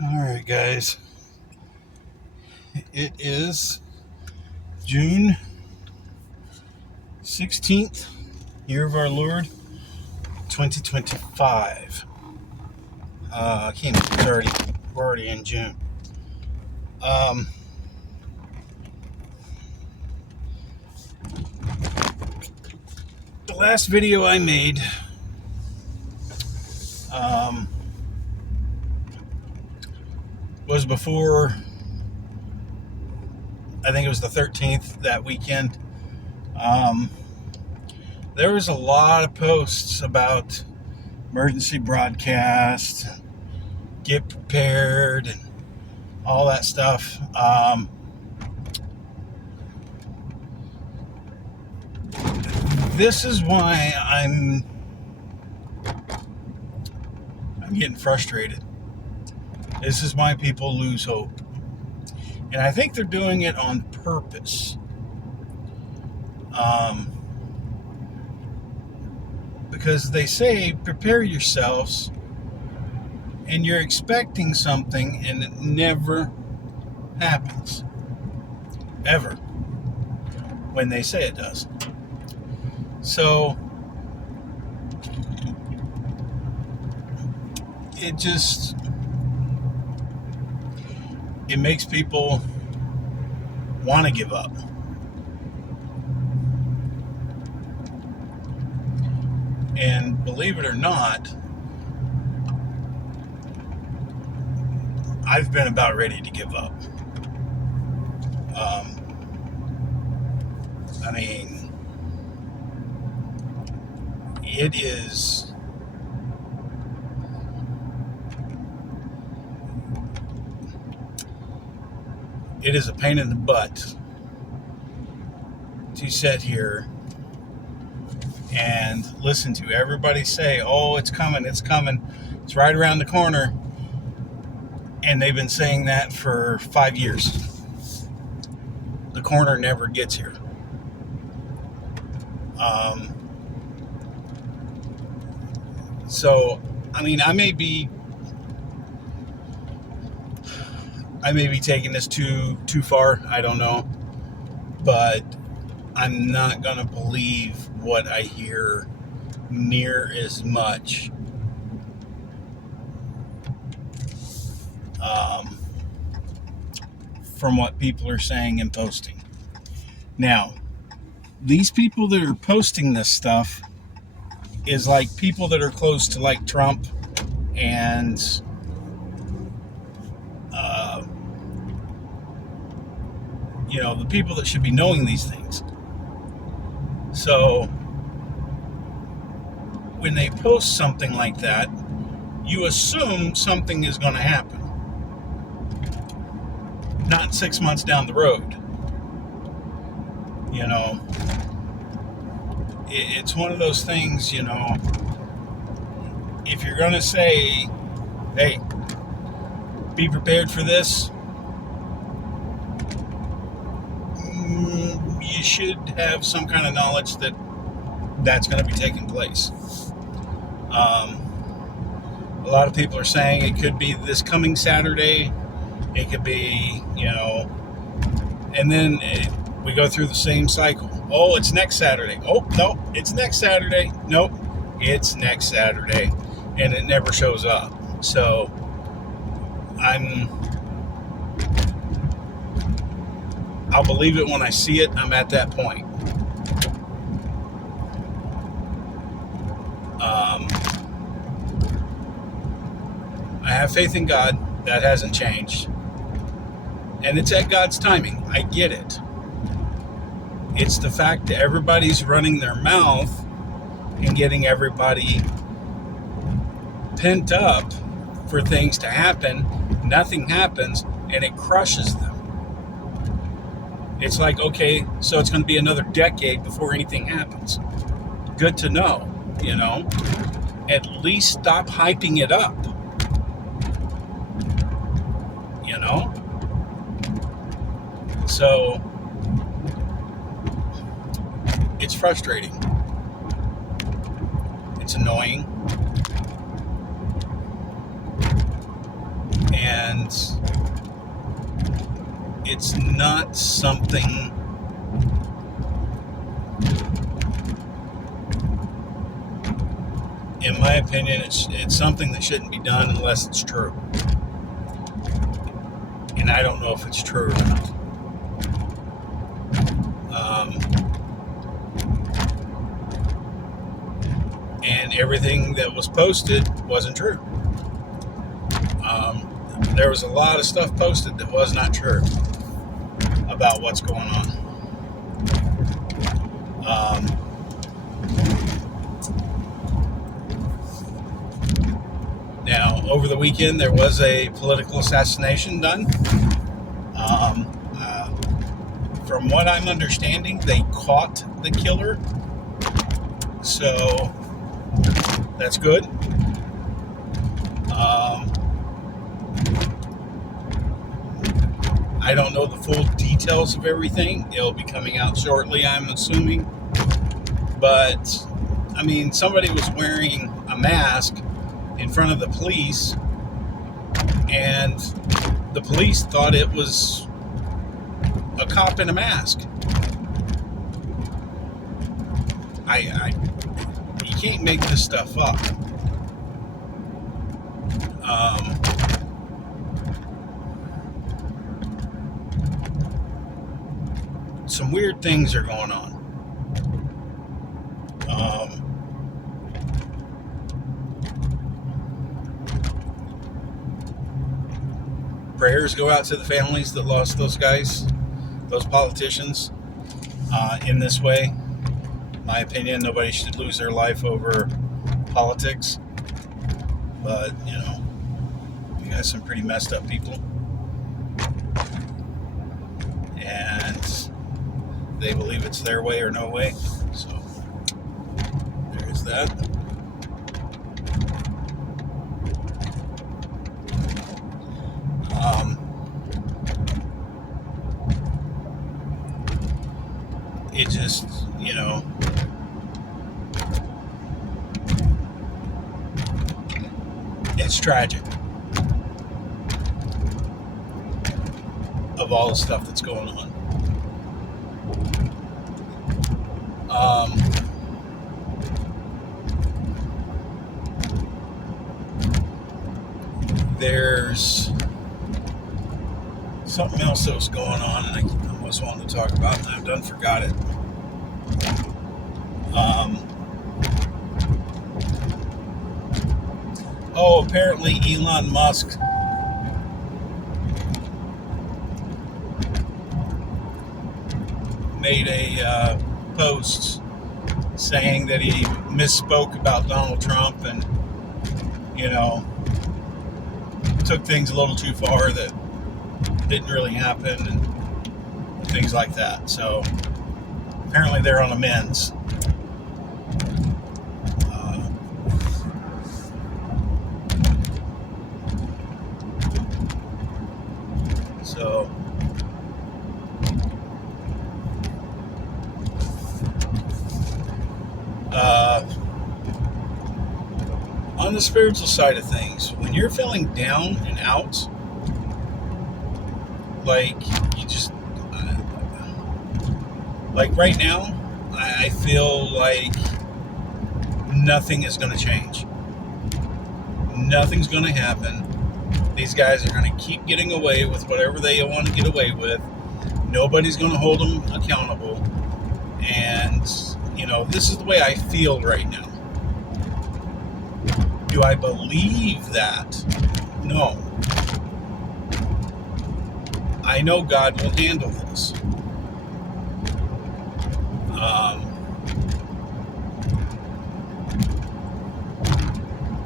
All right, guys. It is June 16th, year of our Lord, 2025. I can't believe we're already in June. Um, the last video I made was before, I think it was the 13th that weekend. There was a lot of posts about emergency broadcast, get prepared, and all that stuff. This is why I'm getting frustrated. This is why people lose hope. And I think they're doing it on purpose. Because they say, prepare yourselves, and you're expecting something, and it never happens. Ever. When they say it does. So, it makes people want to give up. And believe it or not, I've been about ready to give up. I mean, it is a pain in the butt to sit here and listen to everybody say, oh, it's coming, it's right around the corner. And they've been saying that for 5 years. The corner never gets here. So, I mean, I may be taking this too far. I don't know. But I'm not going to believe what I hear near as much. From what people are saying and posting. Now, these people that are posting this stuff is like people that are close to like Trump and the people that should be knowing these things. So when they post something like that, you assume something is going to happen. Not 6 months down the road. It's one of those things, if you're going to say, hey, be prepared for this, you should have some kind of knowledge that that's going to be taking place. A lot of people are saying it could be this coming Saturday. It could be, and then we go through the same cycle. Oh, it's next Saturday. Oh, no, it's next Saturday. Nope, it's next Saturday. And it never shows up. So I'll believe it when I see it. I'm at that point. I have faith in God. That hasn't changed. And it's at God's timing. I get it. It's the fact that everybody's running their mouth and getting everybody pent up for things to happen. Nothing happens, and it crushes them. It's like, okay, so it's going to be another decade before anything happens. Good to know, At least stop hyping it up. So it's frustrating. It's annoying. And it's not something in my opinion, it's something that shouldn't be done unless it's true. And I don't know if it's true or not. And everything that was posted wasn't true. There was a lot of stuff posted that was not true about what's going on. Now, over the weekend, there was a political assassination done. From what I'm understanding, they caught the killer. So, that's good. I don't know the full details of everything. It'll be coming out shortly, I'm assuming. But, I mean, somebody was wearing a mask in front of the police, and the police thought it was a cop in a mask. You can't make this stuff up. Some weird things are going on. Prayers go out to the families that lost those guys, those politicians, in this way. In my opinion, nobody should lose their life over politics. But, you know, we got some pretty messed up people. And they believe it's their way or no way. So, there's that. It just, you know, it's tragic of all the stuff that's going on. There's something else that was going on, and I almost wanted to talk about, and I've done forgot it. Apparently Elon Musk made a post saying that he misspoke about Donald Trump and, you know, took things a little too far that didn't really happen and things like that. So apparently they're on amends. So on the spiritual side of things, when you're feeling down and out, like you just like right now, I feel like nothing is going to change. Nothing's going to happen. These guys are going to keep getting away with whatever they want to get away with. Nobody's going to hold them accountable. And, you know, this is the way I feel right now. Do I believe that? No. I know God will handle this.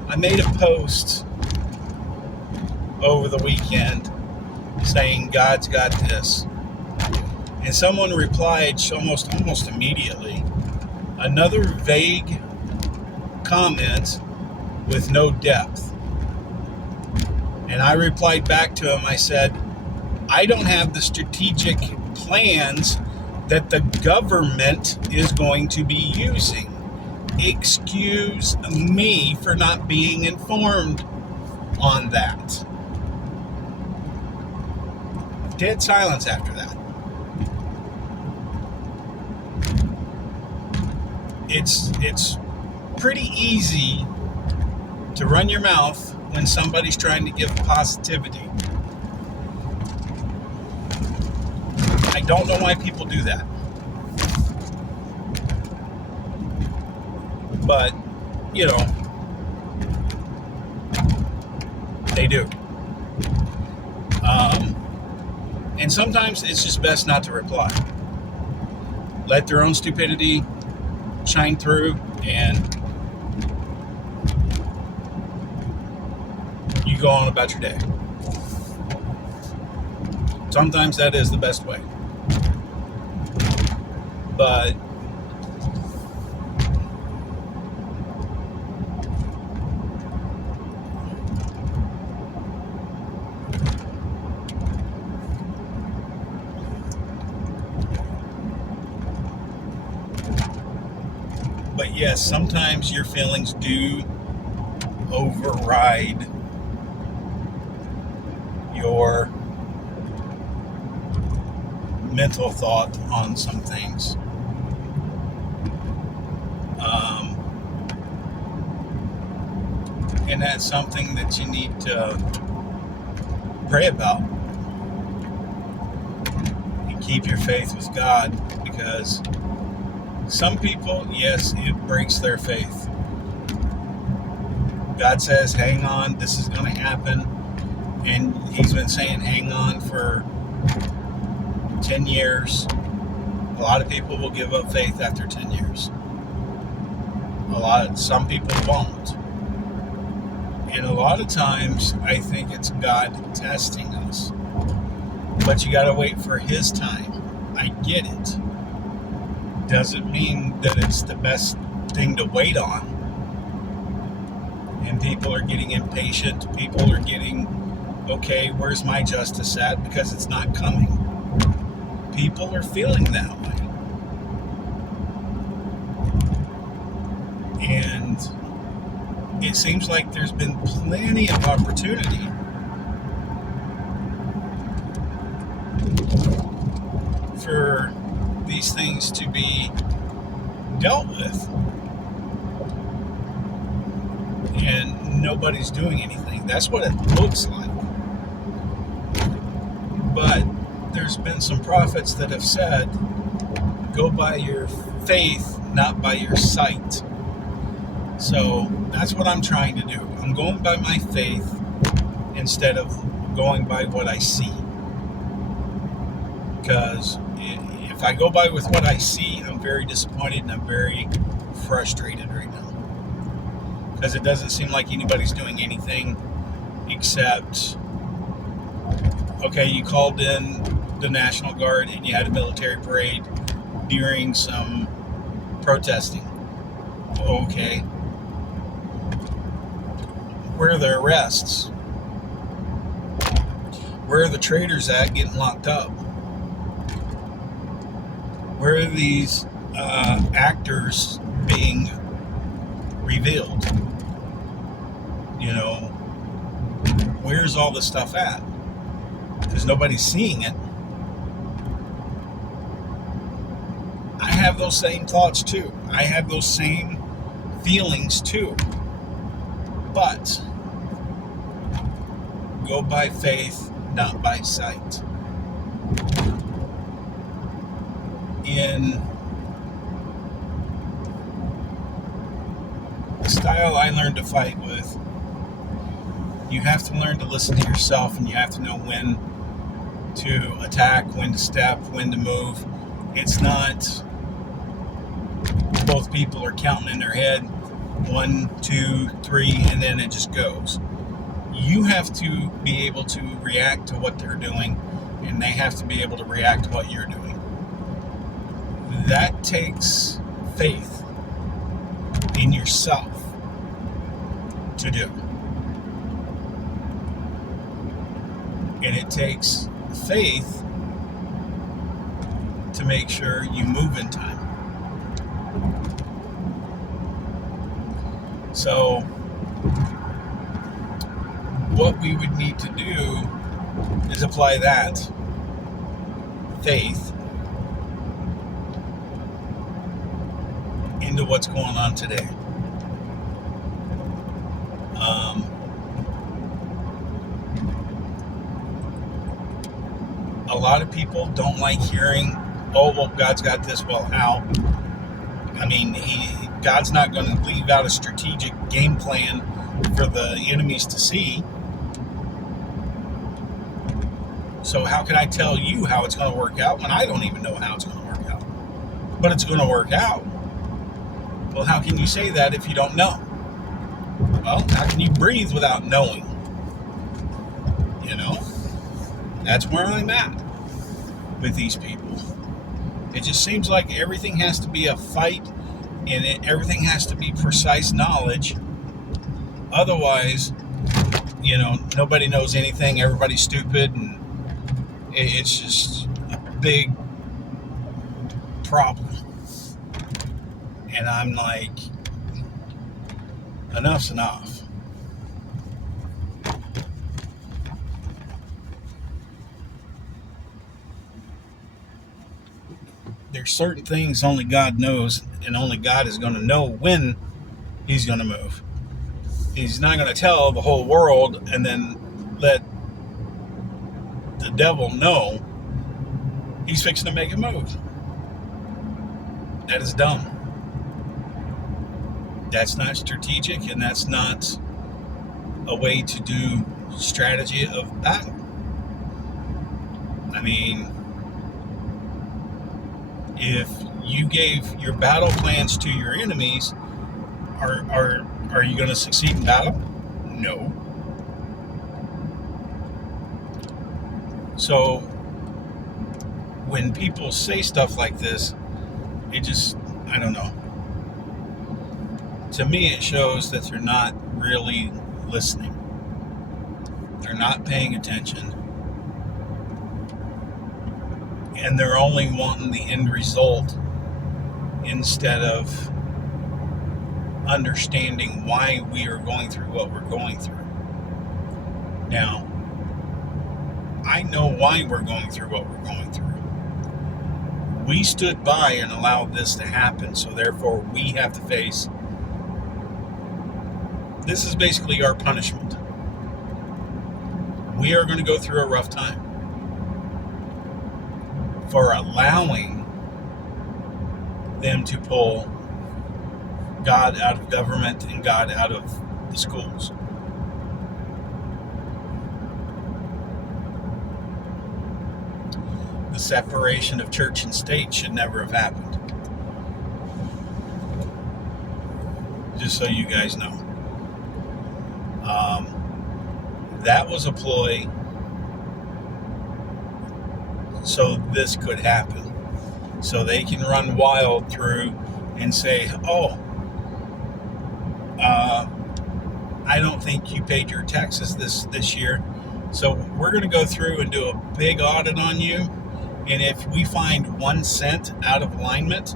I made a post over the weekend saying God's got this, and someone replied almost immediately, another vague comment with no depth. And I replied back to him, I said, I don't have the strategic plans that the government is going to be using. Excuse me for not being informed on that. Dead silence after that. It's pretty easy to run your mouth when somebody's trying to give positivity. I don't know why people do that. But, you know, they do. And sometimes it's just best not to reply. Let their own stupidity shine through, and you go on about your day. Sometimes that is the best way. But yes, sometimes your feelings do override your mental thought on some things. And that's something that you need to pray about and keep your faith with God, because some people, yes, it breaks their faith. God says, hang on, this is going to happen. And he's been saying, hang on for 10 years. A lot of people will give up faith after 10 years. Some people won't. And a lot of times, I think it's God testing us. But you got to wait for his time. I get it. Doesn't mean that it's the best thing to wait on. And people are getting impatient. People are getting, okay, where's my justice at? Because it's not coming. People are feeling that way. And it seems like there's been plenty of opportunity for these things to be dealt with, and nobody's doing anything. That's what it looks like. But there's been some prophets that have said, go by your faith, not by your sight. So that's what I'm trying to do. I'm going by my faith instead of going by what I see. Because if I go by with what I see, I'm very disappointed and I'm very frustrated right now. Because it doesn't seem like anybody's doing anything except, okay, you called in the National Guard and you had a military parade during some protesting. Okay. Where are the arrests? Where are the traitors at getting locked up? Where are these actors being revealed? You know, where's all this stuff at? Because nobody's seeing it. I have those same thoughts too. I have those same feelings too. But go by faith, not by sight. In the style I learned to fight with, you have to learn to listen to yourself, and you have to know when to attack, when to step, when to move. It's not both people are counting in their head 1, 2, 3, and then it just goes. You have to be able to react to what they're doing, and they have to be able to react to what you're doing. That takes faith in yourself to do. And it takes faith to make sure you move in time. So, what we would need to do is apply that faith into what's going on today. A lot of people don't like hearing, oh, well, God's got this. Well, how? I mean, God's not going to leave out a strategic game plan for the enemies to see. So how can I tell you how it's going to work out when I don't even know how it's going to work out? But it's going to work out. Well, how can you say that if you don't know? Well, how can you breathe without knowing? You know? That's where I'm at with these people. It just seems like everything has to be a fight, and everything has to be precise knowledge. Otherwise, nobody knows anything. Everybody's stupid, and it's just a big problem. And I'm like, enough's enough. There's certain things only God knows, and only God is going to know when he's going to move. He's not going to tell the whole world and then let the devil know he's fixing to make a move. That is dumb. That's not strategic, and that's not a way to do strategy of battle. I mean, if you gave your battle plans to your enemies, are you going to succeed in battle? No. So when people say stuff like this, it just, I don't know. To me, it shows that they're not really listening. They're not paying attention. And they're only wanting the end result instead of understanding why we are going through what we're going through. Now, I know why we're going through what we're going through. We stood by and allowed this to happen, so therefore we have to face. This is basically our punishment. We are going to go through a rough time for allowing them to pull God out of government and God out of the schools. The separation of church and state should never have happened. Just so you guys know. That was a ploy so this could happen. So they can run wild through and say, oh, I don't think you paid your taxes this year. So we're going to go through and do a big audit on you. And if we find 1 cent out of alignment,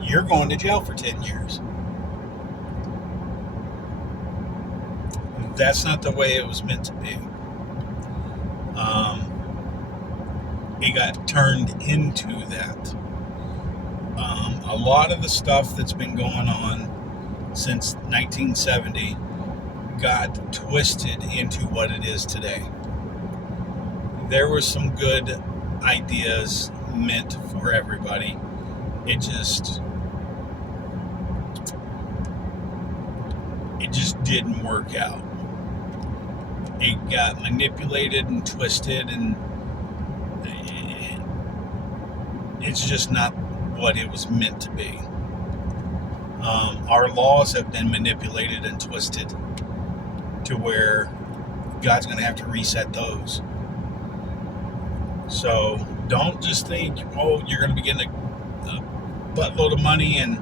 you're going to jail for 10 years. That's not the way it was meant to be. It got turned into that. A lot of the stuff that's been going on since 1970 got twisted into what it is today. There were some good ideas meant for everybody. It just didn't work out. It got manipulated and twisted, and it's just not what it was meant to be. Our laws have been manipulated and twisted to where God's going to have to reset those. So don't just think, oh, you're going to be getting a buttload of money and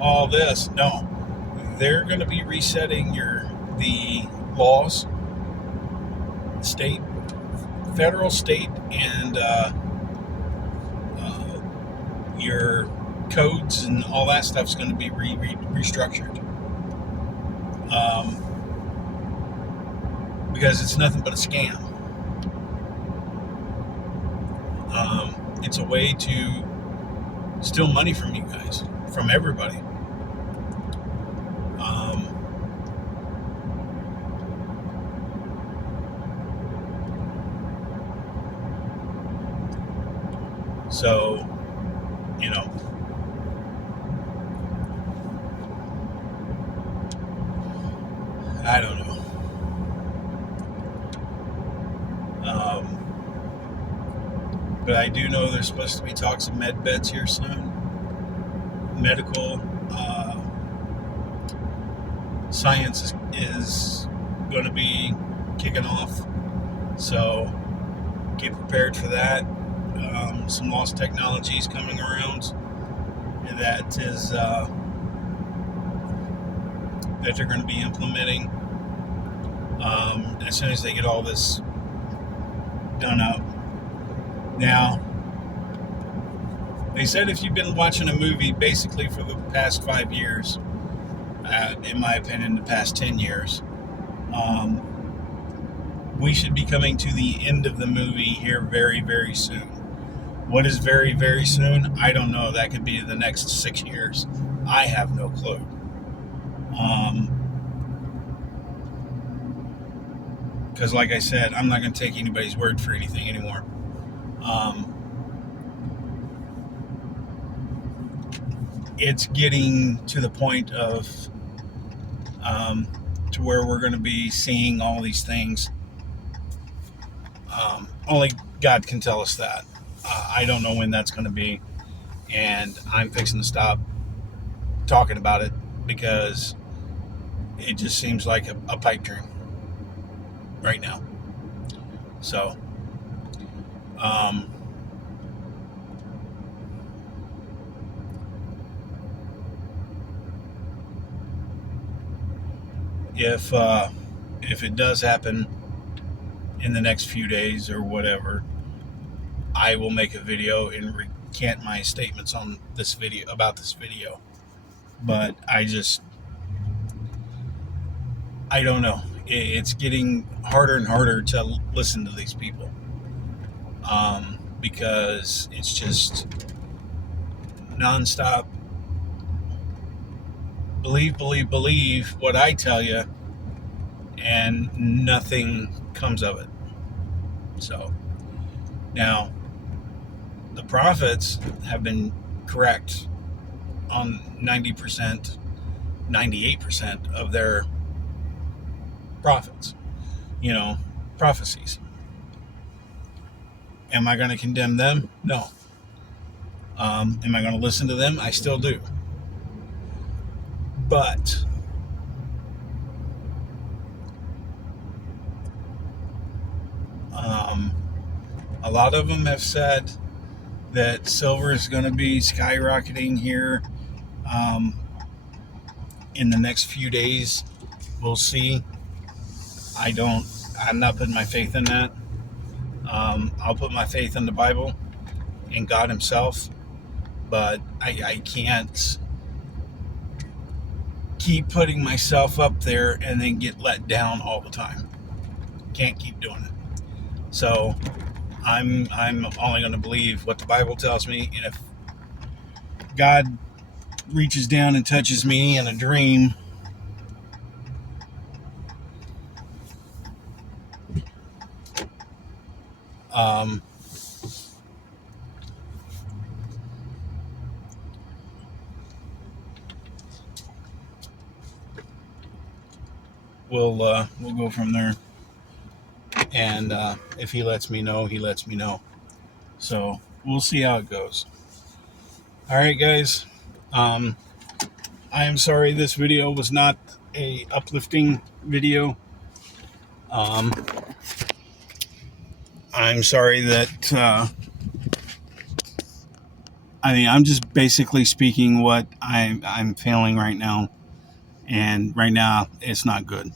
all this. No, they're going to be resetting the laws, state, federal, state, and your codes and all that stuff's going to be restructured. Because it's nothing but a scam. it's a way to steal money from you guys, from everybody. So, you know, I don't know. But I do know there's supposed to be talks of med beds here soon. Medical science is going to be kicking off. So get prepared for that. Some lost technologies coming around that is that they're going to be implementing as soon as they get all this done up. Now, they said if you've been watching a movie basically for the past 5 years, in my opinion, the past 10 years, we should be coming to the end of the movie here very, very soon. What is very, very soon? I don't know. That could be the next 6 years. I have no clue. Because like I said, I'm not going to take anybody's word for anything anymore. It's getting to the point of to where we're going to be seeing all these things. Only God can tell us that. I don't know when that's going to be, and I'm fixing to stop talking about it because it just seems like a pipe dream right now. So, if it does happen in the next few days or whatever, I will make a video and recant my statements on this video about this video. But I don't know. It's getting harder and harder to listen to these people because it's just nonstop. Believe what I tell you, and nothing comes of it. So now the prophets have been correct on 90%, 98% of their prophecies. Am I going to condemn them? No. Am I going to listen to them? I still do. But a lot of them have said that silver is going to be skyrocketing here in the next few days. We'll see. I'm not putting my faith in that. I'll put my faith in the Bible and God himself, but I can't keep putting myself up there and then get let down all the time. Can't keep doing it. So I'm only going to believe what the Bible tells me, and if God reaches down and touches me in a dream, we'll go from there. And if he lets me know, he lets me know. So we'll see how it goes. All right, guys. I am sorry this video was not a uplifting video. I'm sorry that I'm just basically speaking what I'm feeling right now, and right now it's not good.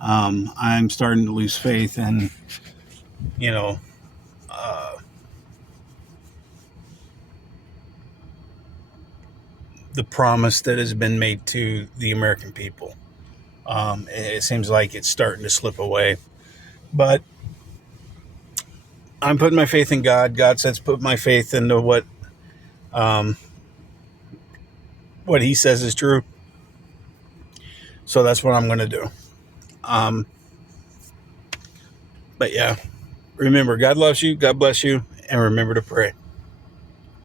I'm starting to lose faith in, the promise that has been made to the American people. It seems like it's starting to slip away. But I'm putting my faith in God. God says put my faith into what He says is true. So that's what I'm going to do. But yeah, remember, God loves you. God bless you. And remember to pray.